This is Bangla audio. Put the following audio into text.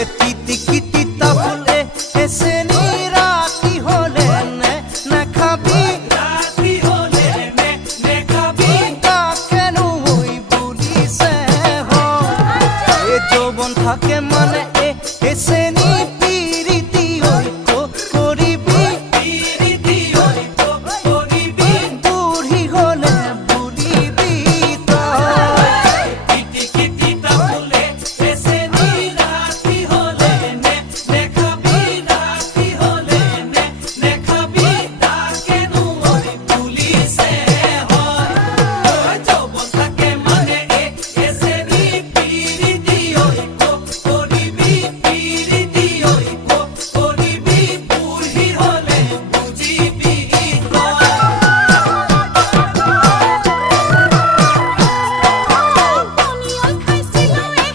এ তিতি কিতি তাফুলে এসে রাতি হলে না খাবি রাতি হলে নে খাবি তা কেন হই বলিস এ যৌবন থাকে মানে এসে